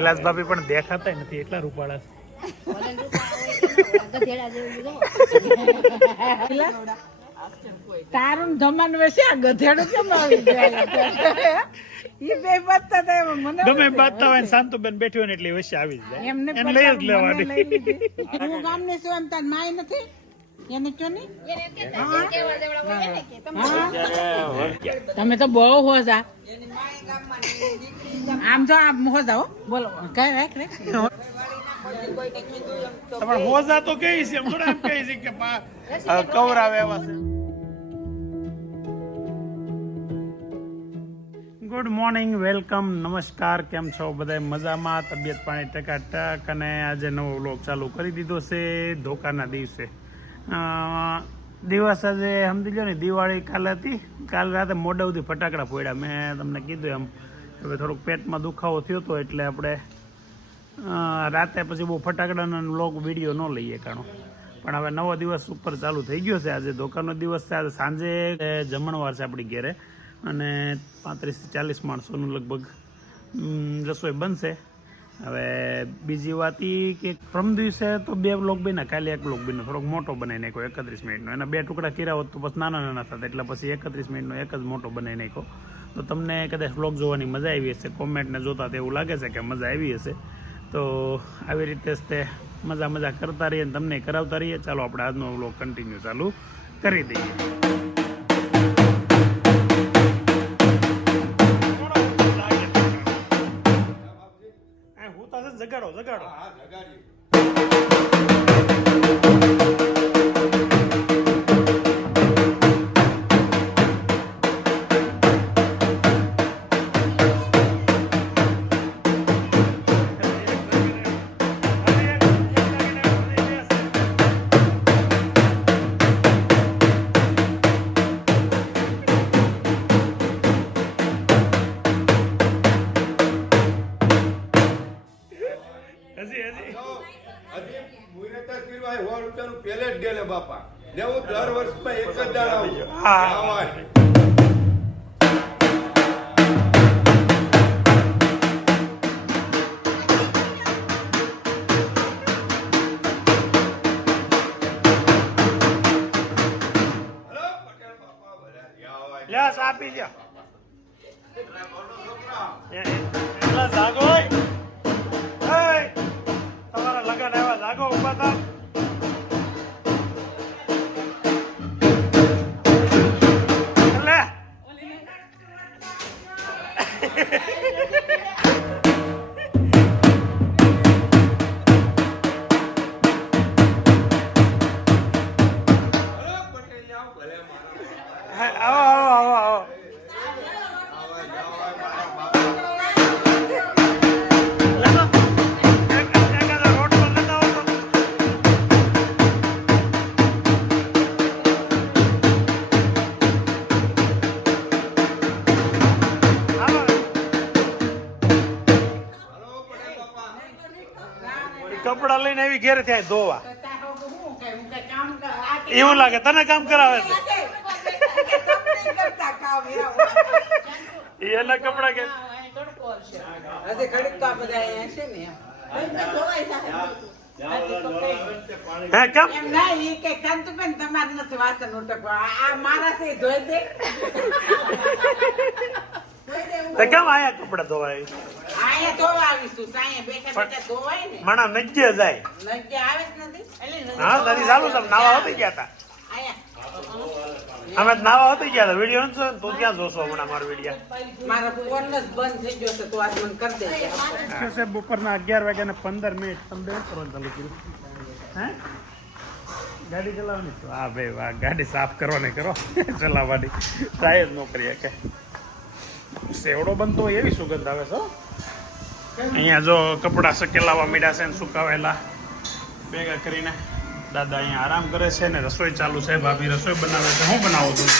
વિલાસ ભાભી પણ દેખાતા નથી એટલા રૂપાળા તારું જમાન વેસે આ ગધેડું કેમ આવી ગયા ઈ બે બાતતા હતા એમ મને ગમે બાતતા હોય ને શાંતુબેન બેઠી હોય ને એટલે વચ્ચે આવી જ જાય એમને એને લઈ જ લેવાની હું ગામને છું એમ તાર માય નથી એને કયો ની તમે તો બહુ હોજા આમ તો આમ હોજા હો બોલો કઈ રાખ રે પણ હોજા તો કહી છે એમ થોડા એમ કહી છે કે કવરાવે એવા છે. ગુડ મોર્નિંગ, વેલકમ, નમસ્કાર. કેમ છો બધા? મજામાં? તબિયત પાણી ટકાટક. અને આજે નવો વ્લોગ ચાલુ કરી દીધો છે ધોકાના દિવસે. દિવસ આજે સમજી લો ને દિવાળી કાલે હતી. કાલ રાતે મોડા સુધી ફટાકડા ફોડ્યા. મેં તમને કીધું એમ હવે થોડુંક પેટમાં દુખાવો થયો હતો એટલે આપણે રાતે પછી બહુ ફટાકડાનો વ્લોગ વિડીયો ન લઈએ કાણો. પણ હવે નવો દિવસ ઉપર ચાલુ થઈ ગયો છે. આજે ધોકાનો દિવસ છે. આજે સાંજે જમણવાર છે આપણી ઘેરે અને 35 થી 40 માણસોનું લગભગ રસોઈ બનશે. હવે બીજી વાત એ કે પ્રમ દિવસે તો 2 વ્લોગ બન્યા, કાલે 1 વ્લોગ બન્યો થોડોક મોટો બનાવી નાખ્યો 31 મિનિટનો. એના 2 ટુકડા કર્યા હોત તો બસ નાના નાના થતા, એટલે પછી 31 મિનિટનો એક જ મોટો બનાવી નાખ્યો. તો તમને કદાચ વ્લોગ જોવાની મજા આવી હશે. કોમેન્ટને જોતા તો એવું લાગે છે કે મજા આવી હશે. તો આવી રીતે જ તે મજા કરતા રહીએ અને તમને કરાવતા રહીએ. ચાલો આપણે આજનો વ્લોગ કન્ટિન્યુ ચાલુ કરી દઈએ. જગાડો બાપા લેવું દર વર્ષમાં એક જ દાડા યસ આપી દો. એટલા જાગો તમારા લગન આવ્યા, જાગો ઉભા થા. કપડા લઈને આવી ઘેર ત્યાં ધોવા. એવું લાગે તને કામ કરાવે છે એના કપડા કે કેમ આયા કપડા ધોવાય? મણા નજ્જે જાય. હા તારી ચાલુ છે. નાવા હોતી ગયા હતા અમે નાવા હોતી ગયા હતા. વિડીયો નથી જોયો? તું ક્યાં જોશો હમણાં મારો વિડીયો? બપોરના 11:15 તમે કરવાનું ચાલુ કર્યું. હે ગાડી ચલાવવાની? હા ભાઈ વાહ, ગાડી સાફ કરવાની કરો, ચલાવવાની ટ્રાય જ ન કરીએ કે સેવડો બનતો હોય એવી સુગંધ આવે છે. અહીંયા જો કપડા સકેલાવા મીડા છે ને સુકાવેલા ભેગા કરીને દાદા અહીંયા આરામ કરે છે ને રસોઈ ચાલુ છે. ભાભી રસોઈ બનાવે છે. શું બનાવો છું?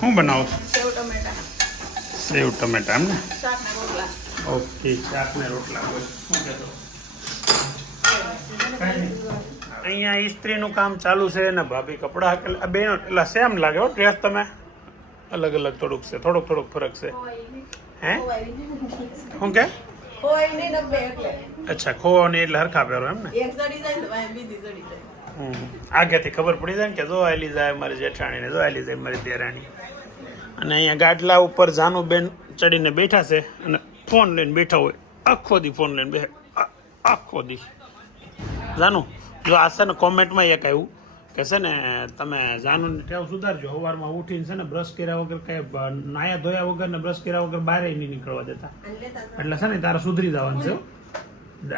શું બનાવો છું? સેવ ટમેટા એમ ને? ઓકે, શાક ને રોટલા. શું કહેતો? અહીંયા ઇસ્ત્રીનું કામ ચાલુ છે ને ભાભી કપડા હકેલા. બે એટલે સેમ લાગે હો ડ્રેસ. તમે અલગ અલગ થોડુંક છે, થોડોક ફરક છે. હે શું કે કોઈ નહીં નબ્બે એટલે અચ્છા ખો ને એટલે હરખા પહેરો એમ ને એક સડી જાય ને તો ભાઈ બીજી સડી જાય. આગેથી ખબર પડી જાય ને કે જો આલી જાય મારી જેઠાણી ને જો આલી જાય મારી દેરાણી. અને અહીંયા ગાડલા ઉપર જાનુબેન ચડીને બેઠા છે અને ફોન લઈને બેઠા હોય આખો દી ફોન લઈને બેઠા આખો દી. જાનુ જો આ છે ને કોમેન્ટમાં એક આવ્યું કે છે ને તમે જાનુની ટેવ સુધારજો સવારમાં ઉઠીને છે ને બ્રશ કર્યા વગર કઈ નાયા ધોયા વગર ને બ્રશ કર્યા વગર બહાર નહીં નીકળવા દેતા એટલે છે ને તારે સુધરી જવાનું છે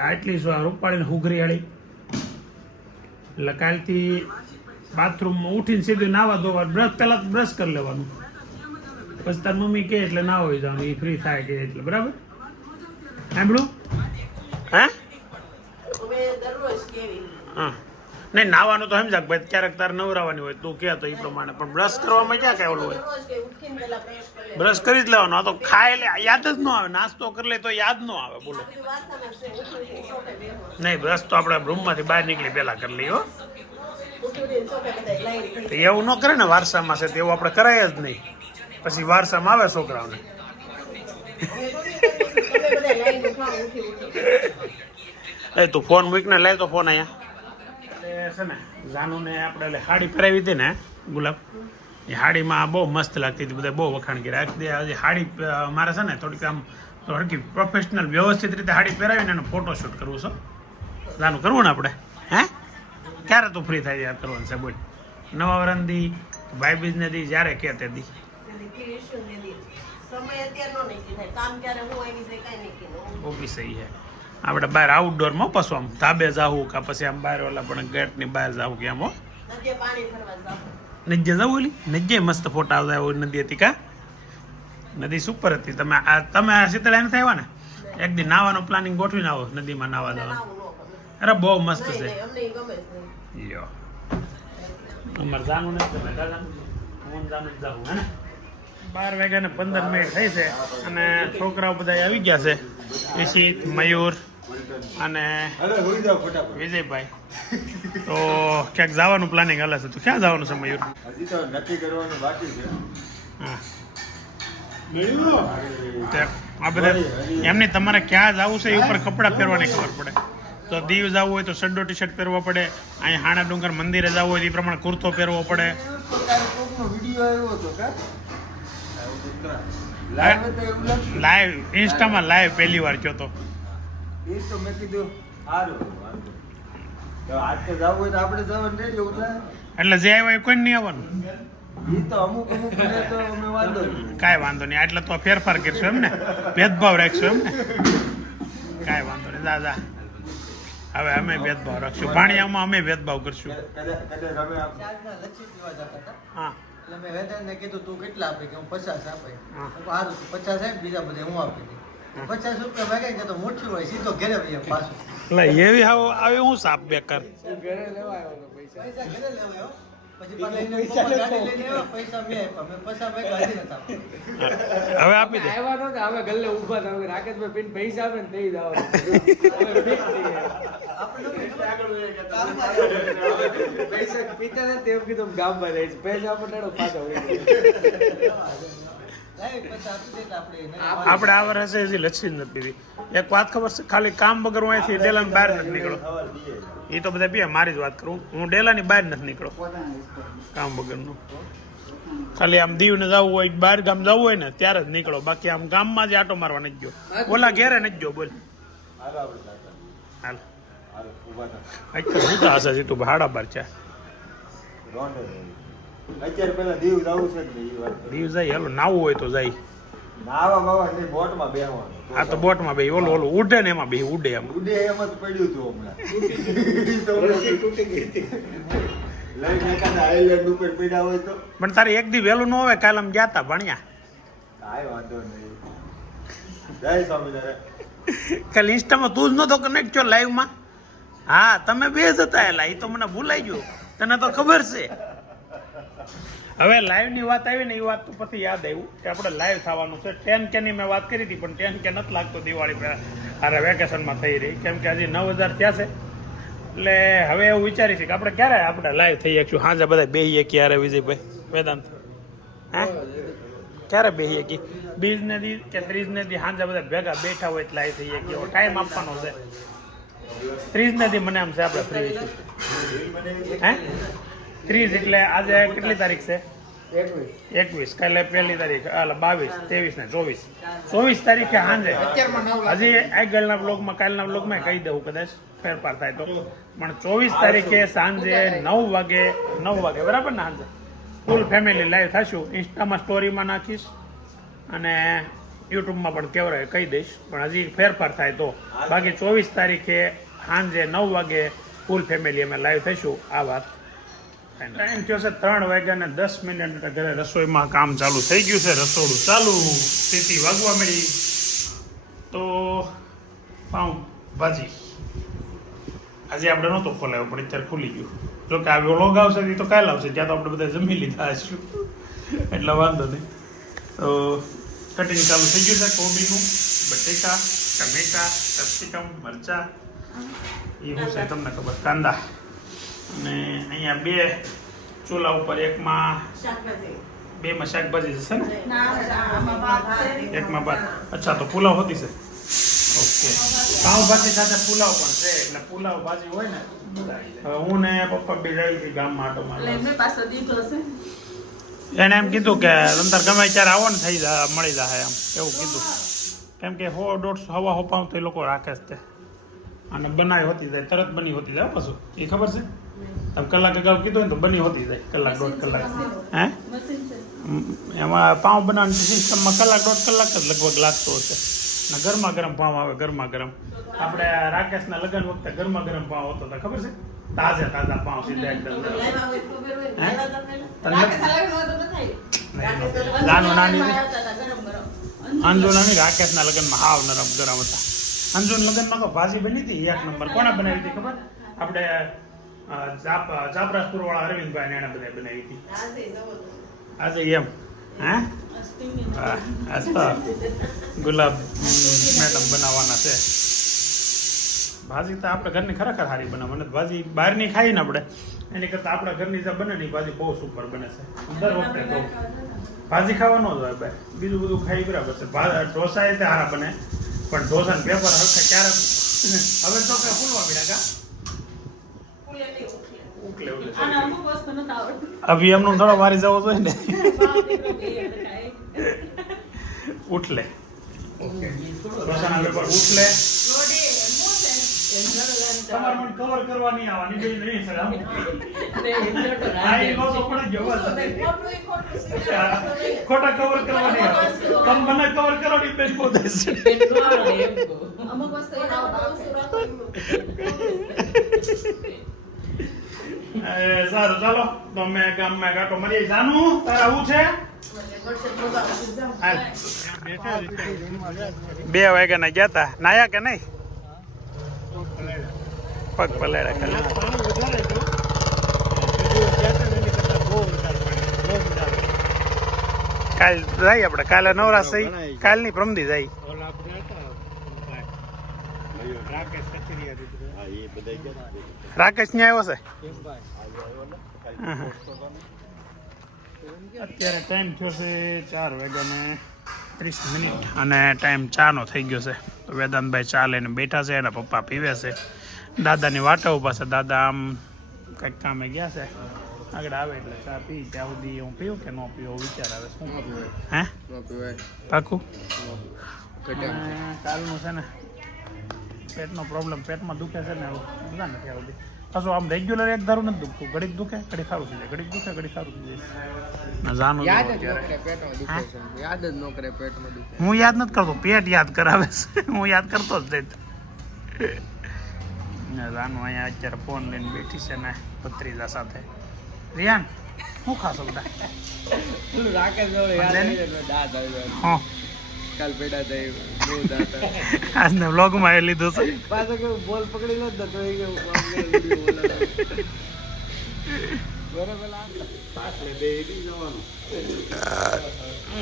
આટલી રૂપાળીને હુઘરીયાળી એટલે કાલથી બાથરૂમમાં ઉઠીને સીધું નાવા ધોવા બ્રશ પહેલા બ્રશ કરી લેવાનું પછી તાર મમ્મી કહે એટલે ના હોય જવાનું એ ફ્રી થાય કે એટલે બરાબર સાંભળું હે હા નહીં નાવાનું તો સમજાક ભાઈ ક્યારેક તારે નવરાવાની હોય તું કહે તો એ પ્રમાણે પણ બ્રશ કરવામાં ક્યાં કઈ ઓલું હોય બ્રશ કરી જ લેવાનું આ તો ખાય એટલે યાદ જ ન આવે નાસ્તો કરી લે તો યાદ ન આવે બોલો નહીં બ્રશ તો આપણે રૂમમાંથી બહાર નીકળી પહેલા કરી લઈએ હો એવું ન કરે ને વારસામાં છે તેવું આપણે કરાય જ નહીં પછી વારસામાં આવે છોકરાઓને એ તું ફોન મૂકીને લઈ તો ફોન અહીંયા છે ને જાનુને આપણે હાડી પહેરાવી હતી ને ગુલાબ એ હાડીમાં બહુ મસ્ત લાગતી હતી બધા બહુ વખાણ કર્યા હજી હાડી મારે છે ને થોડીક આમ થોડીક પ્રોફેશનલ વ્યવસ્થિત રીતે હાડી પહેરાવીને એનો ફોટોશૂટ કરવું છે જાનું કરવું ને આપણે હે ક્યારે તું ફ્રી થાય યાર કરવાનું છે બોલ નવા વરણ દી ભાઈ બીજને દી જ્યારે કે તે દી ઓકે સહી છે આપણે બહાર આઉટડોરમાં પાછું આમ ધાબે જાવું કે પછી આમ બહાર ઓલા પણ ગેટની બહાર જાવું કે આમ હો નજ્જે જવું ઓલી નજ્જે મસ્ત ફોટા આવતા હોય નદી હતી કા નદી સુપર હતી તમે આ શીતળા નથી આવ્યા ને એક દી નાવાનું પ્લાનિંગ ગોઠવીને આવો નદીમાં નાવા જવાનું અરે બહુ મસ્ત છે યો અમારે જાનું નથી તમે દાદા હું જાનું જ જાઉં હે ને 12 વાગ્યા ને 15 મિનિટ થઈ છે અને છોકરાઓ બધા આવી ગયા છે ઈશિત મયુર અને વિજયભાઈ તો ક્યાંક જવાનું પ્લાનિંગ હાલે છે તો ક્યાં જવાનું છે મયુર હજી તો નક્કી કરવાનું બાકી છે હા આ બધા એમની તમારે ક્યાં જવું છે એ ઉપર કપડાં પહેરવાની ખબર પડે તો દીવ જવું હોય તો શડ્ડો ટી શર્ટ પહેરવો પડે અહીંયા હાણા ડુંગર મંદિરે જવું હોય તો એ પ્રમાણે કુર્તો પહેરવો પડે લાઈવ ઇન્સ્ટામાં લાઈવ પહેલી વાર કયો તો મેં કીધું સારું તો આજ તો જવું હોય તો આપણે જવાનું નહીં એવું થાય એટલે જે આવ્યા એ કોઈ નહીં આવવાનું એ તો અમુક ને તો અમે વાંધો નહીં કાંઈ વાંધો નહીં એટલે તો ફેરફાર કરશું એમ ને ભેદભાવ રાખશું એમ ને કાંઈ વાંધો નહીં દાદા હવે અમે ભેદભાવ રાખશું ભાણિયામાં અમે ભેદભાવ કરશું હા એટલે મેં વેદાંતને કીધું તું કેટલા આપે કે હું 50 આપે સારું 50 આપે બીજા બધે હું આપી દઉં 50 રૂપિયા ભાગે કે તો મોટી હોય સીધો ઘરે વહી પાછું એટલે એવી આવે હું સાપ બેકાર ઘરે લેવા આવ્યો પૈસા ઘરે લેવા આવ્યો પછી પૈસા લઈને પૈસા મેં આપ્યા મેં 50 ભાગે હજી નતા હવે આપી દે આવ્યા નહોતા હવે ગલ્લે ઊભા હતા રાકેશભાઈ પીને પૈસા આપે ને તે જ આવે પૈસા પીતા ને તેમ કીધું ગામમાં રહીશ પૈસા આપણે પાછા આપણે આ વર્ષે હજી લચ્છી નથી પીધી એક વાત ખબર છે ખાલી કામ વગર હું અહીંથી ડેલાની બહાર નથી નીકળો એ તો બધા પીએ મારી જ વાત કરું હું ડેલાની બહાર નથી નીકળો કામ વગરનું ખાલી આમ દીવને જવું હોય બહાર ગામ જવું હોય ને ત્યારે જ નીકળો બાકી આમ ગામમાં જ આટો મારવા નથી ગયો ઓલા ઘેરે નથી ગયો બોલ હાલ અત્યારે શું થશે સીટું ભાડા બાર છે અત્યારે પેલા દીવ જવું છે ને એ વાત દીવ જાય હાલો નાવું હોય તો જાય નાવા બાવા ને બોટમાં બેહવાનું આ તો બોટમાં બે ઓલું ઉડે ને એમાં બે ઉડે એમ ઉડે એમ જ પડ્યું હતું હમણાં તૂટી ગઈ લઈને એકાદા આઈલેન્ડ ઉપર પડ્યા હોય તો પણ તારે એક દી વહેલું ન હોય કાલે આમ ગયા તા ભણ્યા કાંઈ વાંધો નહીં જય સ્વામિનારાયણ કાલે ઇન્સ્ટામાં તું જ નતો કનેક્ટ છો લાઈવમાં હા તમે બે જ હતા એલા એ તો મને ભૂલાઈ ગયું તને તો ખબર છે હવે લાઈવની વાત આવી ને એ વાત તો પછી યાદ આવ્યું કે આપણે લાઈવ થવાનું છે 10K ની મેં વાત કરી હતી પણ 10K નથી લાગતો દિવાળી અરે વેકેશનમાં થઈ રહી કેમ કે હજી 9000 થયા છે એટલે હવે એવું વિચારી છે કે આપણે ક્યારે આપણે લાઈવ થઈ શકશું હાજે બધા બેહીએ ક્યારે વિજયભાઈ વેદાંત હા ક્યારે બેસીએ કે 20 ને દી કે 30 ને દી સાંજે બધા ભેગા બેઠા હોય એટલે આવી થઈએ કે ટાઈમ આપવાનો છે 30 ને દી મને આમ છે આપણે ફ્રી છું હે 30 એટલે આજે કેટલી તારીખ છે 21 કાલે 1 તારીખ 22 23 ને 24 તારીખે સાંજે હજી આગળના બ્લોગમાં કાલના બ્લોગમાં કહી દઉં કદાચ ફેરફાર થાય તો પણ 24 તારીખે સાંજે 9 વાગે બરાબર ને સાંજે ફૂલ ફેમિલી લાઈવ થશું ઇન્સ્ટામાં સ્ટોરીમાં નાખીશ અને યુટ્યુબમાં પણ કેવરાય કહી દઈશ પણ હજી ફેરફાર થાય તો બાકી 24 તારીખે સાંજે 9 વાગે ફૂલ ફેમિલી અમે લાઈવ થઈશું આ વાત ટાઈમ થયો છે 3 વાગ્યા ને 10 મિનિટ ઘરે રસોઈમાં કામ ચાલુ થઈ ગયું છે રસોડું ચાલુ સીટી વાગવા મળી તો પાઉં ભાજી આજે આપણે નહોતો ખોલાવ્યો પણ અત્યારે ખુલી ગયું જો કે આ વ્લોગ આવશે એ તો કાલે આવશે ત્યાં તો આપણે બધા જમી લીધા હશું એટલે વાંધો નહીં તો કટિંગ ચાલુ થઈ ગયું છે કોબીનું બટેકા ટમેટા કેપ્સિકમ મરચા એ શું છે તમને ખબર કાંદા અને અહીંયા 2 ચૂલા ઉપર એકમાં શાકભાજી જશે ને એકમાં ભાત અચ્છા તો પુલાવ હોતી છે ઓકે પાઉંભાજી સાથે પુલાવ પણ છે એટલે પુલાવ ભાજી હોય ને હવે હું ને પપ્પા બે જઈ ગામમાં આટો એને એમ કીધું કે અંદર ગમે ત્યારે આવો ને મળી જાય એમ એવું કીધું કેમ કે 100-150 હવા હોપાવ તો એ લોકો રાખે છે અને બનાવી હોતી જાય તરત બની હોતી જાય પાછું એ ખબર છે તમે કલાક અગાઉ કીધું ને તો બની હોતી જાય કલાક 1.5 કલાક હે એમાં પાઉં બનાવવાની સિસ્ટમમાં કલાક 1.5 કલાક જ લગભગ લાગતો હશે ને ગરમા ગરમ પાઉં આવે ગરમા ગરમ આપણે રાકેશના લગ્ન વખતે ગરમા ગરમ પાઉં હોતો હતા ખબર છે તાજા પાઉં સીધા એકદમ અંજુનાની રાકેશના લગ્નમાં હાવ નરમ ગરમ હતા અંજુન લગ્નમાં તો ભાજી બની હતી 1 નંબર કોણે બનાવી હતી ખબર આપણે ચાપરાસપુર વાળા અરવિંદભાઈ એને બધા બનાવી હતી આજે એમ હે ગુલાબ મેડમ બનાવવાના છે ભાજી તો આપણે ઘરની ખરેખર સારી બનાવે મને ભાજી બહારની ખાઈ ને આપણે એની કરતાં આપણા ઘરની જે બને ને ભાજી બહુ સુપર બને છે દર વખતે કહું ભાજી ખાવાનો જ હોય ભાઈ બીજું બધું ખાઈ બરાબર છે ઢોસા એ સારા બને પણ ઢોસા ને પેપર હરખે ક્યારેક હવે તો કે ફૂલવા પડ્યા અભી એમનું થોડો મારી જવો જોઈએ ને ઉઠલે ઢોસાના પેપર ઉઠલે તમારે મને કવર કરવા નહીં આવવાની બે નહીં સર ખોટા કવર કરવા નહીં આવે તમે મને કવર કરો ની બેન પોતે સારું ચાલો તો અમે ગામમાં ગાંટો મારીએ જાનું તારા આવું છે 2 વાગ્યાના ગયા હતા નાયા કે નહીં પગ પલાળ્યા ખાલી કાલ જાય આપણે કાલે નવરાશ થઈ કાલની પ્રમદી જાય રાકેશ ને આવ્યો છે અત્યારે ટાઈમ થયો છે 4 વાગ્યાને 30 મિનિટ અને ટાઈમ 4 નો થઈ ગયો છે વેદાંતભાઈ ચા લઈને બેઠા છે એના પપ્પા પીવે છે દાદાની વાટા ઉભા છે દાદા આમ કંઈક કામે ગયા છે આગળ આવે એટલે ચા પી ત્યાં સુધી હું પીવું કે ન પીવું વિચાર આવે શું કરવું હે પાકું કાલનું છે ને પેટનો પ્રોબ્લેમ પેટમાં દુખે છે ને મજા નથી આવતી પાછું આમ રેગ્યુલર એક ધારું નથી દુખતું ઘડીક દુખે ઘડીક સારું થઈ જાય ઘડીક દુખે ઘડીક સારું થઈ જાય જાનું હું યાદ નથી કરતો પેટ યાદ કરાવે છે હું યાદ કરતો જ નહીં જાનું અહીંયા અત્યારે ફોન લઈને બેઠી છે ને ભત્રીજા સાથે રિયાન શું ખાશો બધા હા કાલ પેડા થઈ આજના વ્લોગમાં એ લીધું છે પાછો કે બોલ પકડી લો તો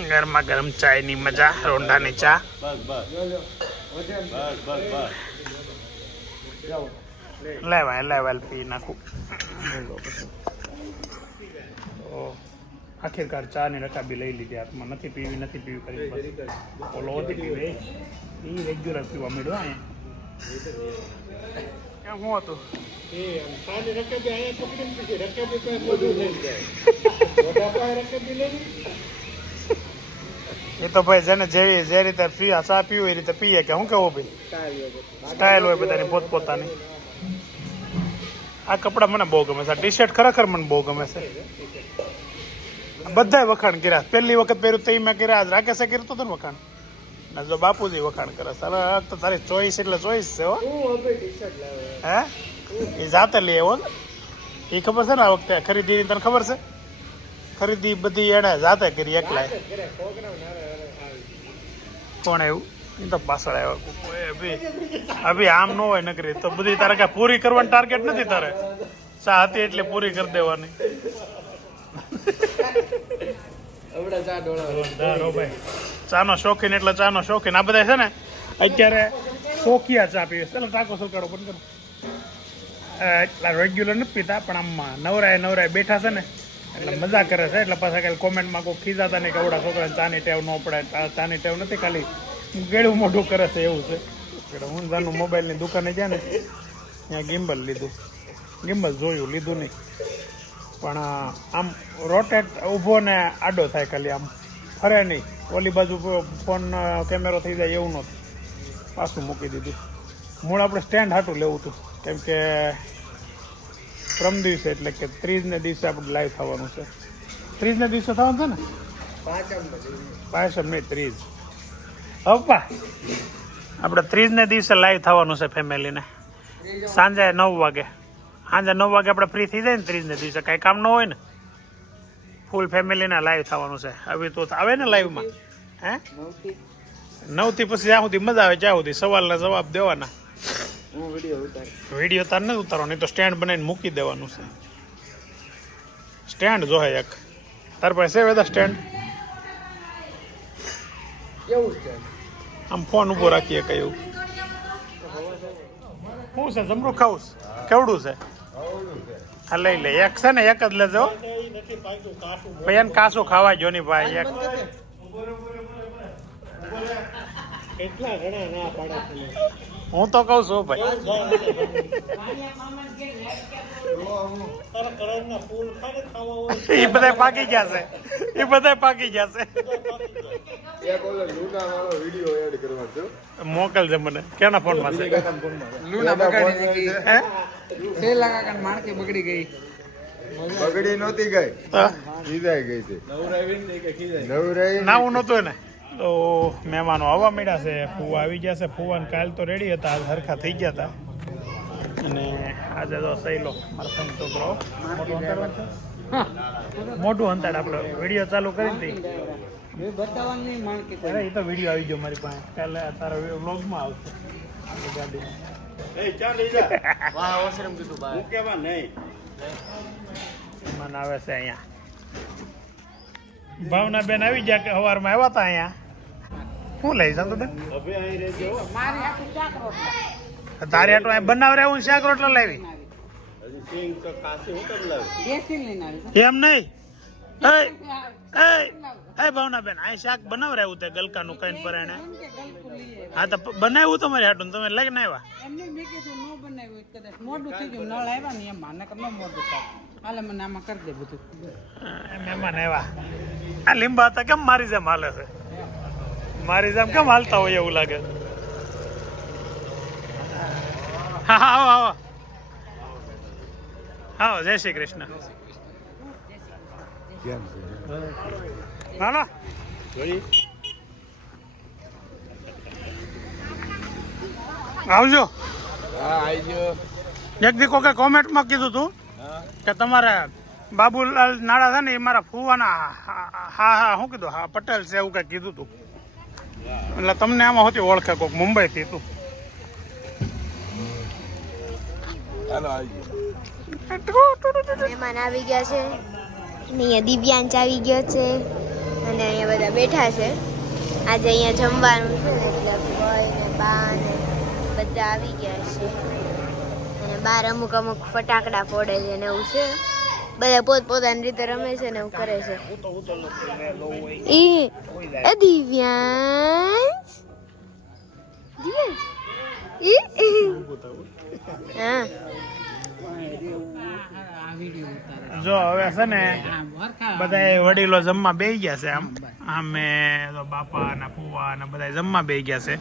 ગરમા ગરમ ચાયની મજા રોંઢાની ચા લેવાય પી નાખું આખિરકાર ચા ની રકાબી લઈ લીધી હાથમાં. નથી પીવી કરી ઓલો હતી પીવે એ રેગ્યુલર પીવા મળ્યો અહીંયા. શું હતું એ તો ભાઈ જેને જે રીતે ચા પીવું એ રીતે પીએ કે શું કેવું ભાઈ સ્ટાઇલ હોય બધાની પોતપોતાની. આ કપડાં મને બહુ ગમે છે. આ ટી શર્ટ ખરેખર મને બહુ ગમે છે. બધાય વખાણ કર્યા. પહેલી વખત પહેર્યું તો મેં કર્યા. આજ રાકેશે કર્યું તો ને વખાણ. ના જો બાપુજી વખાણ કરે સારા. તો તારી ચોઈસ એટલે ચોઈસ છે હો. હે એ જાતે લઈ આવ્યો એ ખબર છે ને. આ વખતે ખરીદી તને ખબર છે? ખરીદી બધી એણે જાતે કરી એકલા. કોણ આવ્યું? એ તો પાછળ આવ્યો. અભી આમ ન હોય નકરી તો બધી તારે કાંઈ પૂરી કરવાની ટાર્ગેટ નથી તારે. ચા હતી એટલે પૂરી કરી દેવાની. ચાનો શોખીન એટલે ચાનો શોખીન. આ બધા છે ને અત્યારે શોખિયા ચા પીવે. ચાલો ટાંકો સલકાડો બંધ કરો. એટલા રેગ્યુલર નથી પીતા પણ આમ નવરાય બેઠા છે ને એટલે મજા કરે છે. એટલે પાછા કાલે કોમેન્ટમાં કોઈ ખીજાતા નહીં કે આવડા છોકરાને ચાની ટેવ ન પડે. ચાની ટેવ નથી, ખાલી ગેડું મોઢું કરે છે એવું છે. એટલે હું જાનું મોબાઈલની દુકાને જાય ને ત્યાં ગિમ્બલ લીધું. ગિમ્બલ જોયું, લીધું નહીં. પણ આમ રોટેટ ઊભો ને આડો થાય, ખાલી આમ ફરે નહીં. ઓલી બાજુ ફોન કેમેરો થઈ જાય એવું નહોતું. પાછું મૂકી દીધું. મૂળ આપણે સ્ટેન્ડ હાટું લેવું હતું કેમ કે પ્રમ દિવસે એટલે કે 30ને દિવસે આપણે લાઈવ થવાનું છે. 30ને દિવસે થવાનું છે ને? 5 નહીં 30. હપ્પા આપણે 30ને દિવસે લાઈવ થવાનું છે ફેમિલીને. સાંજે 9 વાગે. સાંજે 9 વાગે આપણે ફ્રી થઈ જાય ને 30ને દિવસે કાંઈ કામ ન હોય ને ફૂલ ફેમિલીને લાઈવ થવાનું છે. હવે તો આવે ને લાઈવમાં હે 9 થી પછી જ્યાં સુધી મજા આવે ત્યાં સુધી સવાલના જવાબ દેવાના. વિડીયો તાર નથી ઉતારવાનો, નહીં તો સ્ટેન્ડ બનાવીને મૂકી દેવાનું છે. સ્ટેન્ડ જોહે એક. તાર પાસે છે વેદા સ્ટેન્ડ? આમ ફોન ઉભો રાખીએ કઈ એવું. શું છે જમરૂ ખાવું? કેવડું છે? હા લઈ લે. એક છે ને એક જ લેજો ભાઈ. એને કાસું ખાવા જો નહીં ભાઈ. એક હું તો કઉ છું ભાઈ. એ બધા પાકી ગયા છે. મોકલજે મને. કેના ફોન માં છે? બગડી ગઈ. બગડી નહોતી ગઈ, ખીજાઈ ગઈ છે. નાવું નહોતું ને તો મહેમાનો આવવા મળ્યા છે. ફુવા આવી ગયા છે. ફુવાને કાલ તો રેડી હતા, આજ હરખા થઈ ગયા હતા. અને આજે તો સહેલો મારા ફ્રેન્ડ છોકરો મોટું અંતાડ આપણે વિડીયો ચાલુ કરી દઈ. અરે એ તો વિડીયો આવી ગયો મારી પાસે. કાલે તારા વ્લોગમાં આવશે ગાડીમાં. મહેમાન આવે છે અહીંયા. ભાવના બેન આવી ગયા કે સવારમાં આવ્યા હતા અહીંયા. શું લઈ જાતો બેન? તારે આટલું અહીં બનાવ રહેવું શાક રોટલા લાવી એમ નહીં. એ ભાવના બેન અહીં શાક બનાવ રહેવું તે ગલકાનું કઈ પરણે. હા તો બનાવ્યું તમારે હાટું તમે લઈને આવ્યા. મોડું થઈ ગયું, નળ આવ્યા ને એમાં નકર ન મોડું થાય. હાલે મને આમાં કરી દે બધું. મહેમાન આવ્યા. આ લીંબા હતા કેમ મારી જેમ હાલે છે? મારી જેમ કેમ હાલતા હોય એવું લાગે. હા આવો આવો આવો. જય શ્રી કૃષ્ણ. ના ના આવજો. એક દી કોકે કોમેન્ટમાં કીધું તું કે તમારે બાબુલાલ નાડા છે ને એ મારા ફુવાના હા શું કીધું? હા પટેલ છે એવું કઈ કીધું તું. એટલે તમને આમાં હોતી ઓળખે કોક મુંબઈ થી તું. મહેમાન આવી ગયા છે. અહીંયા દિવ્યાંશ આવી ગયો છે અને અહીંયા બધા બેઠા છે. આજે અહીંયા જમવાનું છે ને એટલે ભાઈ ને બા ને બધા આવી ગયા છે. અને બહાર અમુક ફટાકડા ફોડે છે ને એવું છે. બધા પોતપોતાની રીતે રમે છે ને એવું કરે છે. એ દિવ્યાંશ હા જો હવે છે ને બધા વડીલો જમવા બેસી ગયા છે. આમે તો બાપા ને ફુવા ને બધા જમવા બેસી ગયા છે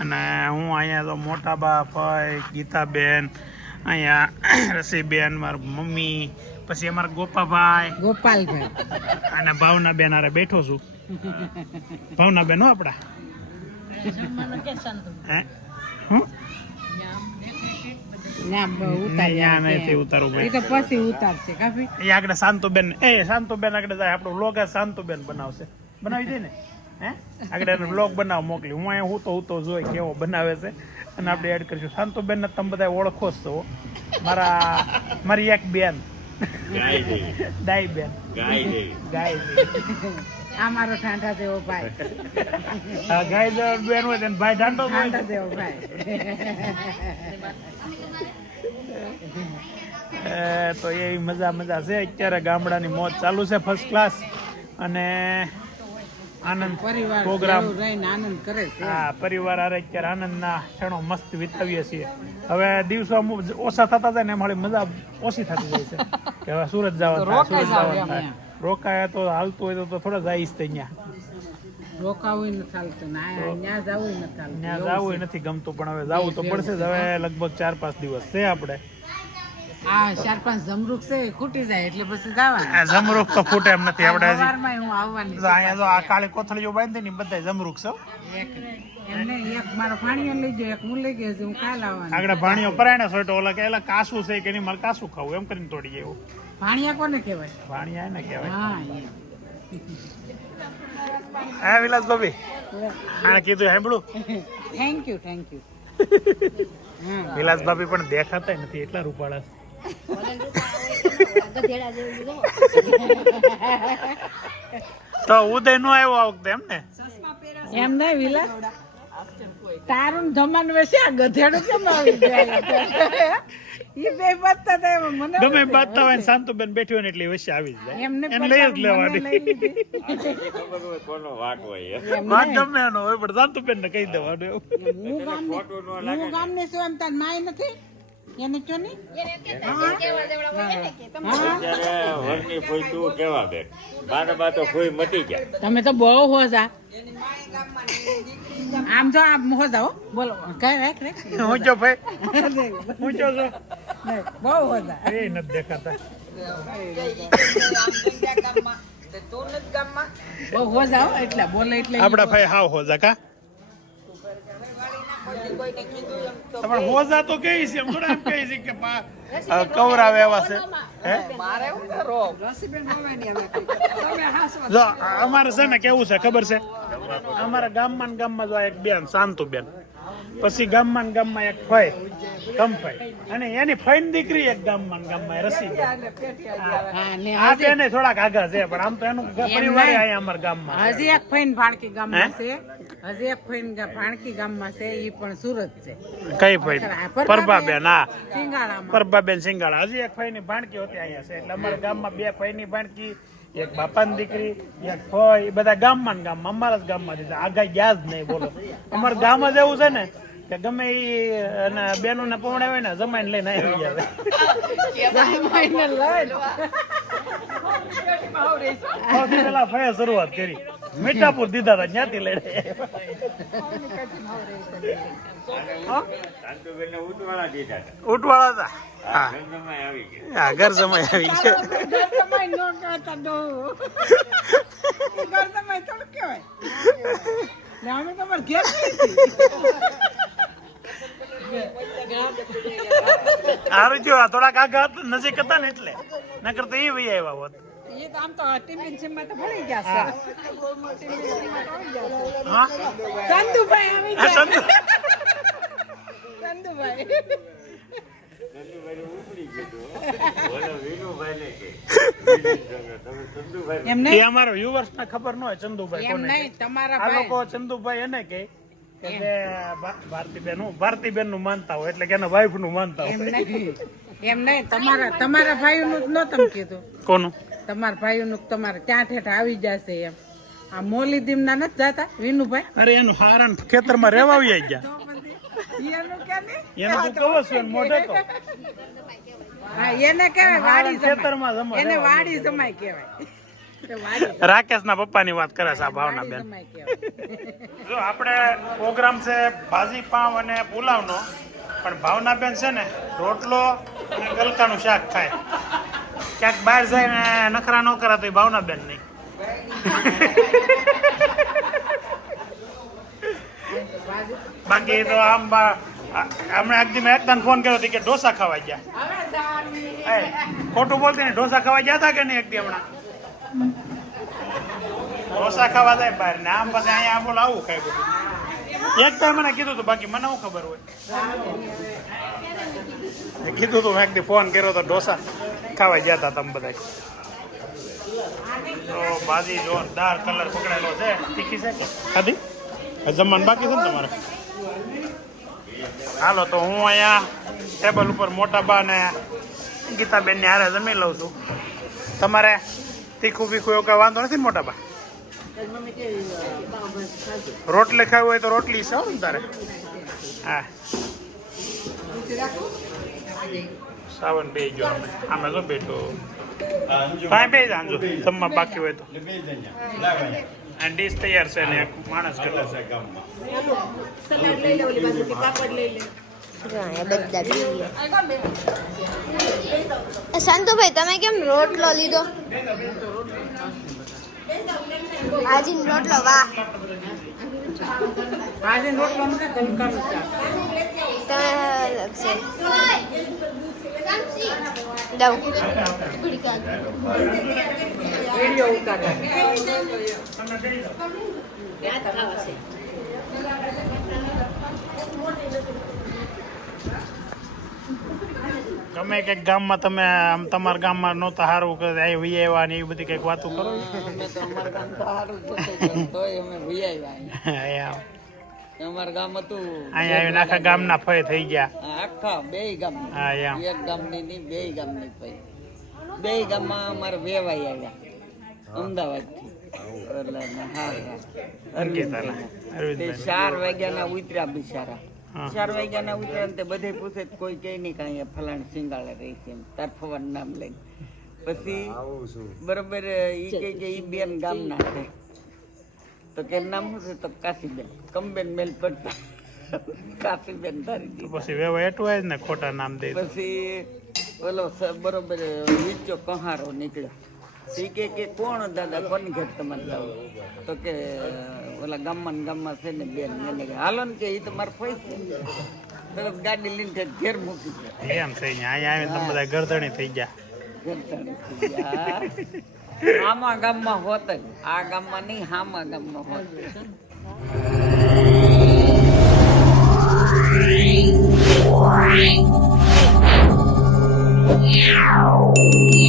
અને હું અહીંયા તો મોટા બા ભાઈ ગીતાબેન અહીંયા રસીબેન મારા મમ્મી પછી અમારા ગોપાલભાઈ અને ભાવનાબેન હારે બેઠો છું. ભાવનાબેન હો આપડા હે હું ઉતારવું ભાઈ પછી ઉતારશે કાપી એ આગળ શાંતુબેન શાંતુબેન આગળ જાય આપણો વ્લોગ શાંતુબેન બનાવશે. બનાવી દે ને હે આગળ વ્લોગ બનાવ મોકલી. હું અહીંયા હું તો જોઈ કેવો બનાવે છે અને આપણે એડ કરીશું. શાંતુબેન ને તમે બધા ઓળખો જ છો. મારી એક બેન ડાઈ બેન ગાય આ મારો ઠાંઠા જેવો ભાઈ ગાય જેવો બેન હોય તેને ભાઈ ઠાંઠો ઠાંઠા જેવો ભાઈ તો એવી મજા છે. અત્યારે ગામડાની મોજ ચાલુ છે ફર્સ્ટ ક્લાસ અને આનંદ પરિવાર પ્રોગ્રામ રહીને આનંદ કરે છે. હા પરિવાર હારે અત્યારે આનંદના ક્ષણો મસ્ત વિતાવીએ છીએ. હવે દિવસો ઓછા થતા જાય ને એમ મજા ઓછી થતી જાય છે કે હવે સુરત જવાનું થાય. રોકાયા તો હાલતું હોય તો થોડા જઈશ ત્યાં રોકાવું નથી ચાલતું ને ત્યાં જવું નથી ચાલતું. ત્યાં જવું નથી ગમતું પણ હવે જવું તો પડશે જ. હવે લગભગ 4-5 દિવસ છે આપણે. આ 4-5 જમરૂખ છે એ ખૂટી જાય એટલે પછી જવાનું. જમરૂખ તો ખૂટે એમ નથી આપણે હજી. સવારમાં હું આવવાની છું. અહીંયા જો આ કાળી કોથળીઓ બાંધી ને બધા જમરૂખ છે. એમને એક મારો ભાણિયો લઈ ગયો, એક હું લઈ ગયો છું. હું કાલ આવવાની. આગળ ભાણીઓ પરાયણે સોટો ઓલા કે એલા કાસું છે કે નહીં મારે કાસું ખાવું એમ કરીને તોડી એવું. ભાણિયા કોને કહેવાય? ભાણિયા એને કહેવાય. હા હા વિલાસ ભાભી આને કીધું સાંભળું. થેન્ક યુ વિલાસ ભાભી પણ દેખાતા નથી એટલા રૂપાળા તો ઉદય નો આવ્યો આ વખતે એમ ને. એમ નહીં વિલા તારું જમાનું વેસે આ ગધેડું કેમ આવી ગયા ઈ બે બત્તા તો મને ગમે બાતતા હોય ને શાંતુબેન બેઠી હોય ને એટલે વચ્ચે આવી જ જાય. એમને એને લઈ જ લેવાની. વાત ગમે એનો હોય પણ શાંતુબેન ને કહી દેવાનું એવું. હું ગામને છું એમ તાર માય નથી એને ચો ની તમે તો બહુ હોજા આમ જો આમ હોજા હો બોલો કઈ રાખ રે હું જો ભાઈ હું જો છો બહુ હોજા એ નથી દેખાતા. બહુ હોજા હો એટલે બોલે એટલે આપડા ભાઈ હાવ હોજા કા તમારે હોજા તો કહી છે એમ થોડા એમ કહી છે કે કવરાવે એવા છે હે જો અમારે છે ને કેવું છે ખબર છે અમારા ગામમાં ને ગામમાં જો એક બેન શાંતુબેન પછી ગામમાં ને ગામમાં એક ફઈ કમફઈ અને એની ફઈની દીકરી એક ગામમાં ને ગામમાં રસીબેન. આ બેને થોડાક આગા છે પણ આમ તો એનું પરિવાર અહીંયા અમારા ગામમાં હજી એક ફઈન ભાણકી ગામમાં છે હજી એક ફઈન ભાણકી ગામમાં છે ઈ પણ સુરત છે. કઈ ફઈ પરબાબેન હા સિંગાળામાં પરબાબેન સિંગાળા હજી એક ફઈની ભાણકી હોતી અહીંયા છે એટલે અમારા ગામમાં 2 ફઈની ભાણકી એક બાપાની દીકરી એક ફઈ બધા ગામમાં ને ગામમાં અમારા જ ગામમાં દીધા આગા ગયા જ નહીં બોલો. અમારા ગામ જ એવું છે ને કે ગમે એ બેનો ને પવડાવે હોય ને જમાઈને લઈને આવી જાય. સૌથી પેલા ફઈએ શરૂઆત કરી મીઠાપુર દીધા હતા ત્યાંથી લઈને ઉઠવાળા હતા. હા ઘર જમાઈ આવી છે. હારું જો થોડાક આગા નજીક હતા ને એટલે નકર તો એ વહી આવ્યા હોત. આમ તો ટીમી જીમમાં તો ભણી ગયા હા ચંદુભાઈ આવી આ ગયા ચંદુ ચંદુભાઈ એમ એ નહીં અમારો વ્યુઅર્સ ને ખબર ન હોય ચંદુભાઈ એમ કોને નહીં કહે. તમારા આ ભાઈ લોકો ચંદુભાઈ એને કહે કે જે ભારતીબેન નું માનતા હોય એટલે કે એના વાઈફ નું માનતા એમ હોય. નહીં એમ નહીં તમારા ભાઈઓનું જ ન તમે કીધું કોનું? તમારા ભાઈઓનું તમારે ત્યાં ઠેઠ આવી જશે એમ. આ મોલી દીમના નથી જતા વિનુભાઈ? અરે એનું હારણ ખેતરમાં રહેવા આવી ગયા. એનું કે નહીં? એનું તું કહો છો ને મોઢે તો. હા એને કહેવાય વાડી ખેતરમાં જમાય. જમાય. એને વાડી જમાય કહેવાય. તો વાડી રાકેશના પપ્પાની વાત કરે છે આ ભાવનાબેન. જમાય કહેવાય. જો આપણે પ્રોગ્રામ છે ભાજી પાવ અને પુલાવનો, પણ ભાવનાબેન છે ને રોટલો અને ગલકાનું શાક ખાય. ક્યાંક બહાર જાય ને નખરા ન કરા તો ભાવનાબેન નહીં. બાકી તો આમ હમણાં એકદી મેં એકદમ ફોન કર્યો હતો કે ઢોસા ખાવા ગયા. ખોટું બોલતી ને ઢોસા ખાવા ગયા હતા કે નહીં એકદી હમણાં? ઢોસા ખાવા જાય બહાર ને આમ પછી અહીંયા બોલ આવું ખાય બધું. એક ટાઈમ મને કીધું હતું, બાકી મને શું ખબર હોય. કીધું હતું મેં એકદી ફોન કર્યો તો ઢોસા ખાવા ગયા હતા તમે બધા. તો ભાજી જોરદાર કલર પકડેલો છે. તીખી છે કે ખાધી? જમવાનું બાકી છે ને તમારે? હાલો તો હું અહીંયા ટેબલ ઉપર મોટા બા ને ગીતાબેનની હારે જમી લઉં છું. તમારે તીખું બીખું એવું કઈ વાંધો નથી ને મોટા બા? રોટલી ખાવી હોય તો રોટલી છે ને તારે? હા સાવન બે જો અમે જો બેઠું કાંઈ બે જાણજો જમવા બાકી હોય તો. આ ડીશ તૈયાર છે ને એક માણસ કરે છે ગામમાં. બધા પી શાંતુભાઈ તમે કેમ રોટલો લીધો? ભાજી રોટલો વાહ. ભાજી રોટલો નથી ગલકાનું શાક. અલગ છે. દઉં વિડીયો ઉતારે. ગમે કંઈક ગામમાં તમે આમ તમારા ગામમાં નહોતા સારું કે વી આવ્યા ને એવી બધી કંઈક વાતો કરો. અમારા ગામ હતું અહીંયા આવીને આખા ગામના ફય થઈ ગયા. આખા બે ગામ હા એમ. એક ગામની નહીં બે ગામની ભાઈ. બે ગામમાં અમારે વેવાઈ આવ્યા અમદાવાદથી. અંકિતાના, તે અરવિંદભાઈ. 4 વાગ્યાના ઉતર્યા બિચારા. હા. 4 વાગ્યાના ઉતર્યા ને તે બધે પૂછે તો કોઈ કહે નહીં કે અહીંયા ફલાણ સિંગાળે રહી છે એમ તાર ફવાનું નામ લઈને. પછી બરોબર ઈ કહે કે ઈ બેન ગામના છે. તો કે નામ શું છે? તો કાશીબેન. કંબેન મેલ પડતા કાશીબેન ધારી તો દીધા. પછી વેવા એટવાય જ ને ખોટા નામ દે. પછી ઓલો બરોબર વીચો કહારો નીકળ્યો. એ કે કોણ દાદા કોની ઘેર તમારે જાવ? તો કે ઓલા ગામમાં છે ને બેન. એને કે હાલો ને કે એ તમારે પૈસે તરત ગાડી લઈને ઘેર મૂકી દે. એમ થઈ ગયા. અહીંયા આવીને તમે બધા ગરદણી થઈ ગયા. આમા ગામમાં હોત જ. આ ગામમાં નહીં, હામા ગામમાં હોત. Yeah.